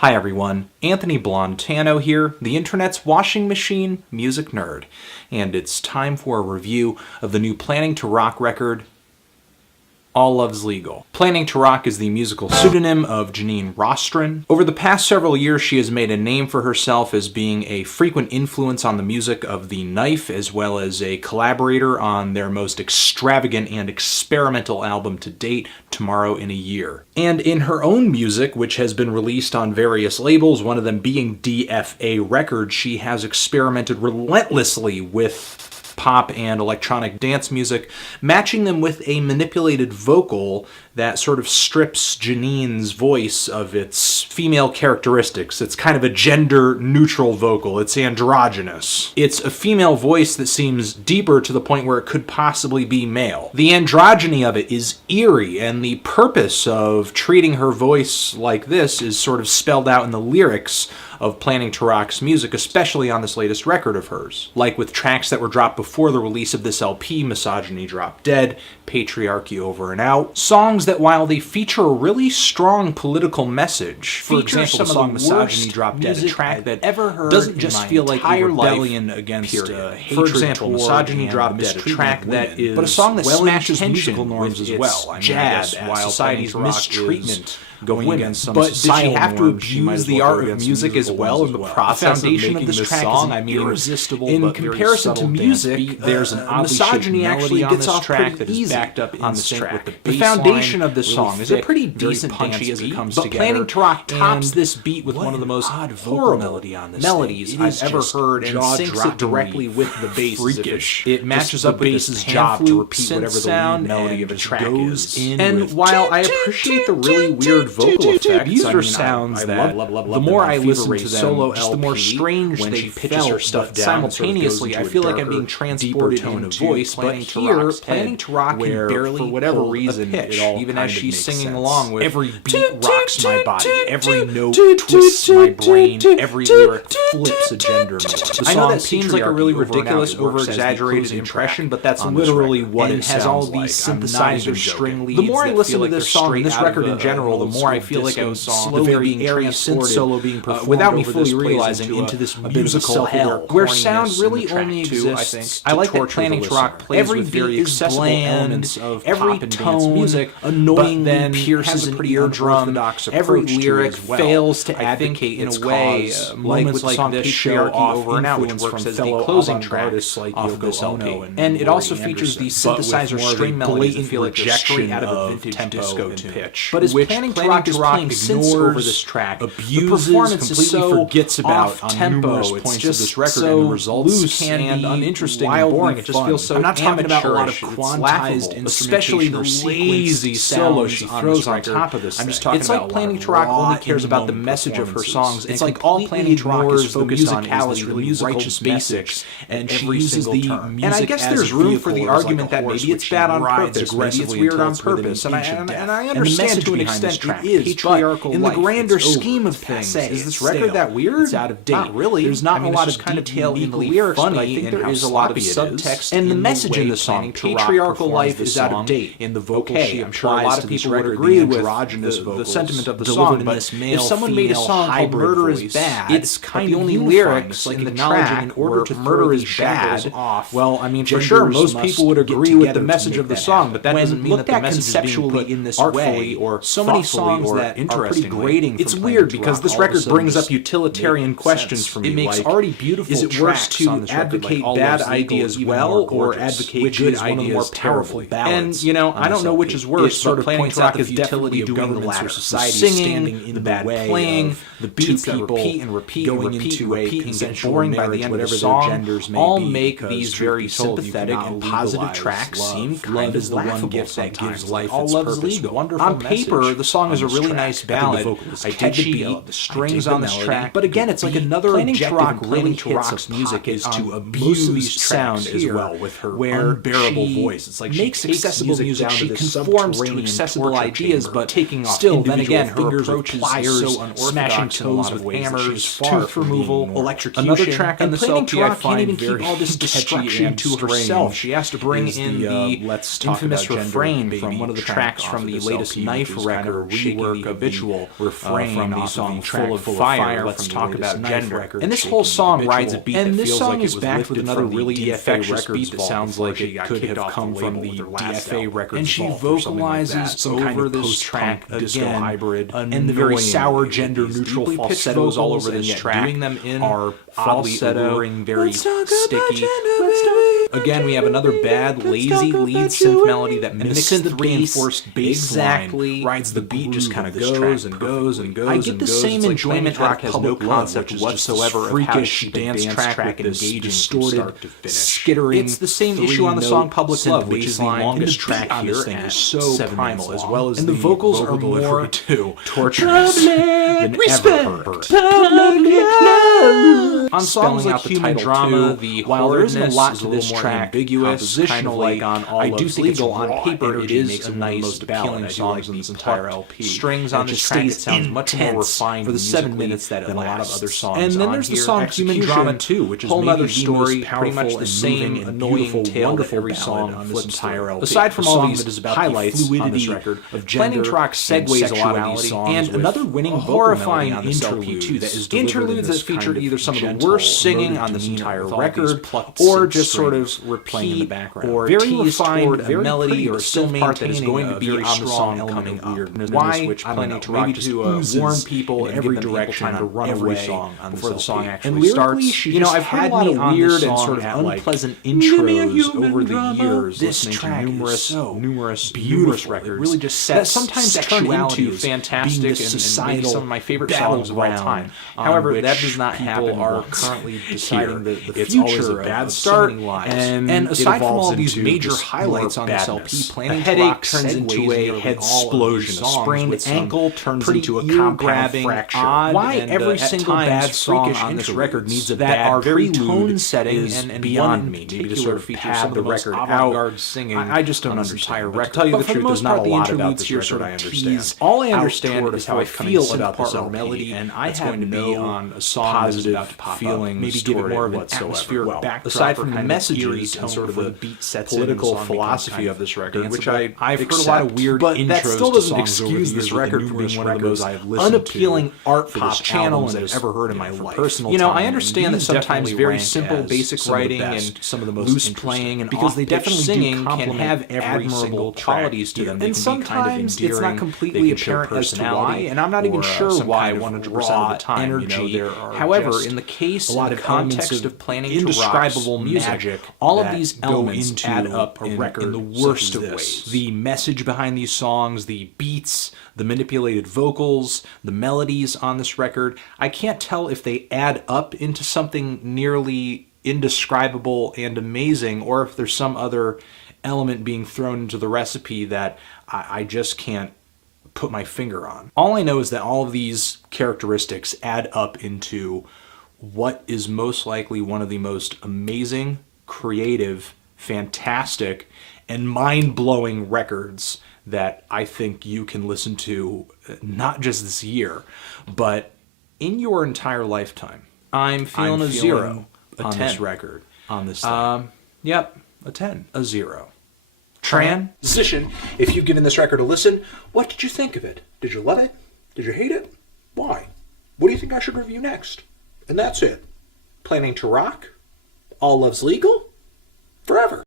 Hi everyone, Anthony Blontano here, the internet's washing machine music nerd, and it's time for a review of the new Planning to Rock record, All Love's Legal. Planning to Rock is the musical pseudonym of Janine Rostron. Over the past several years, she has made a name for herself as being a frequent influence on the music of The Knife, as well as a collaborator on their most extravagant and experimental album to date, Tomorrow in a Year. And in her own music, which has been released on various labels, one of them being DFA Records, she has experimented relentlessly with pop and electronic dance music, matching them with a manipulated vocal that sort of strips Janine's voice of its female characteristics. It's kind of a gender-neutral vocal. It's androgynous. It's a female voice that seems deeper to the point where it could possibly be male. The androgyny of it is eerie, and the purpose of treating her voice like this is sort of spelled out in the lyrics of Planning to Rock's music, especially on this latest record of hers. Like with tracks that were dropped before the release of this LP, Misogyny Drop Dead, Patriarchy Over and Out, songs that, while they feature a really strong political message, for example, the song Misogyny Drop Dead, a track that doesn't just feel like a rebellion against hatred. For example, Misogyny Drop Dead, a track that is but a song that smashes musical norms as well. Jazz, while society's mistreatment going against some societal norms. But did she have to abuse the art of music as well in the process of making this song? I mean, irresistible, in comparison to music, there's an misogyny actually gets off track that is backed up on this track. The foundation of this song is a pretty decent punchy as it comes together. But Planning to Rock tops this beat with one of the most horrible melodies I've ever heard, and syncs it directly with the bass. Freakish. It matches up with bass's job to repeat whatever the lead melody of a track is. And while I appreciate the really weird vocal effects, these are sounds that the more I listen to them, just the more strange when she pitches her stuff down. Simultaneously, I feel like I'm being transported in voice, but here, Planning to Rock can barely, for whatever reason, even as she's singing along with every beat rocks my body, every note twists my brain, every lyric flips a gender norm. I know that seems like a really ridiculous, over-exaggerated impression, but that's literally what it has all these synthesizer string leads. The more I listen to this song and this record in general, the more I feel like I'm slowly being transported solo being performed without me fully realizing into this musical hell where sound really only exists. I like that Planning to Rock plays with very accessible elements of every tone music, annoying then pierces an eardrum. Every lyric fails to advocate in a way. Moments like this show off over and out, which works as the closing track off of this LP. And it also features these synthesizer string melodies that feel like straight out of a vintage disco pitch. But as Planning to Rock is playing synths over this track, abuses, the performance is so forgets about tempo. It's just this record, so and the results loose and uninteresting and boring. It just feels so I'm not talking about a lot of quantized, especially the lazy solo she throws on top of this. I'm just talking about Planning to Rock only cares about the message of her songs. It's like all Planning to Rock is focused on is really righteous basics, and she uses the music. And I guess there's room for the argument that maybe it's bad on purpose, maybe it's weird on purpose, and I understand to an extent it is, but in the grander scheme of things, is this record that weird? It's out of date. Not really. There's not a lot of detail in the lyrics, but I think there is a lot of subtext, and the message in the song, patriarchal life, is out of date. In the vocal, I'm sure a lot of people would agree with the sentiment of the song, but if someone made a song called Murder is Bad, it's kind of the only lyrics like in the track in order to murder is bad. Well, I mean, for sure, most people would agree with the message of the song, but that doesn't mean that the message is being put in this way, or so many songs that are pretty grating. It's weird because this record brings up utilitarian questions for me. It makes already beautiful. Is it worse to advocate bad ideas well or advocate good ideas more powerfully? And you know, I don't know which is worse. It sort of points out the futility of governments or society standing in the bad playing, the beats that repeat and repeat going into a consensual boring by the end of the song. All make these very sympathetic and positive tracks seem kind of laughable. Gift that gives life its purpose. On paper, the song is a really nice ballad. I dig the beat, the strings on this track, but again, it's like another objective and Planning to Rock's music is to abuse sound as well with her unbearable voice. It's like makes accessible music. She conforms to accessible ideas, but taking off still. Then again, her approach is so smashing toes with hammers, tooth removal, electrocution. Another track on the LP I find can't even keep all this destruction to herself. She has to bring in the infamous refrain from one of the tracks from the latest Knife record. rework of habitual refrain from the song "Full of Fire." Let's talk about gender. And this whole song rides a beat that feels like it was backed with another really infectious beat that sounds like it could have come from the DFA Records. And she vocalizes over this track again, hybrid, and the very sour gender-neutral falsettos all over this track doing them in are falsetto-ing, very sticky. Again, we have another bad, lazy lead synth melody that mimics the reinforced bass line, rides the beat, just kind of goes and goes and goes. I get the same enjoyment rock has no concept whatsoever of freakish dance track with this distorted, skittering. It's the same issue on the song "Public Love," which is the longest track on this thing, is so primal, as well as and the vocals are more torturous than ever heard. On songs like "Human Drama," the while there isn't a lot to this track, ambiguous, kind of like on "All I Do Think It's Legal," on paper it is a nice, most appealing songs in this entire LP. Strings on this track, it sounds much more refined for the 7 minutes that than a lot of other songs. And then there's the song "Human Drama" too, which is whole other story, pretty much the same annoying tale that every song on this entire LP. Aside from all these highlights on this record of gender, Planning to Rock segues a lot of these songs, and another winning horrifying interlude too that is interludes that featured either some of the worst singing on the entire record, or just sort of repeat in the background, or very refined a melody or synth part that is going to be on the song coming up. Why? Which Planning to Rock to warn people in every direction to run away before the song actually starts. You know, I've had a lot of weird and sort of unpleasant intros over the years. This track is numerous records really just that sometimes turn into fantastic and maybe some of my favorite songs of all time. However, that does not happen. Are currently deciding the future of bad start, and aside from all these major highlights on this LP, Planning to Rock turns into a head explosion. A sprained ankle turns into a compound fracture. Why every single bad song on this record needs a bad tone setting and beyond me. Maybe to sort of feature some of the record out singing. I just don't understand. To tell you the truth, there's not a lot about this record I understand. All I understand is how I feel about this melody, and I have no positive feeling, maybe give it more of an atmospheric backdrop. Aside from the messages and sort of the beat sets political philosophy of this record, which I've heard a lot of weird intros, but that still doesn't excuse this record from being one of the most unappealing art pop channels I've ever heard in my life. You know, I understand that sometimes very simple, basic writing and some of the most loose playing and because they definitely singing can have admirable qualities to them, and sometimes it's not completely apparent as to why, and I'm not even sure why 100% of the time. Energy. However, in the case, a lot of context of Planning to Rock's music, all of these elements add up a record in the worst of ways. The message behind these songs, the beats, the manipulated vocals, the melodies on this record, I can't tell if they add up into something nearly indescribable and amazing, or if there's some other element being thrown into the recipe that I just can't put my finger on. All I know is that all of these characteristics add up into what is most likely one of the most amazing, creative, fantastic, and mind-blowing records that I think you can listen to not just this year, but in your entire lifetime. I'm feeling a 0 on this record. On this thing. Yep, a 10, a 0. Transition. If you've given this record a listen, what did you think of it? Did you love it? Did you hate it? Why? What do you think I should review next? And that's it. Planning to Rock? All Love's Legal?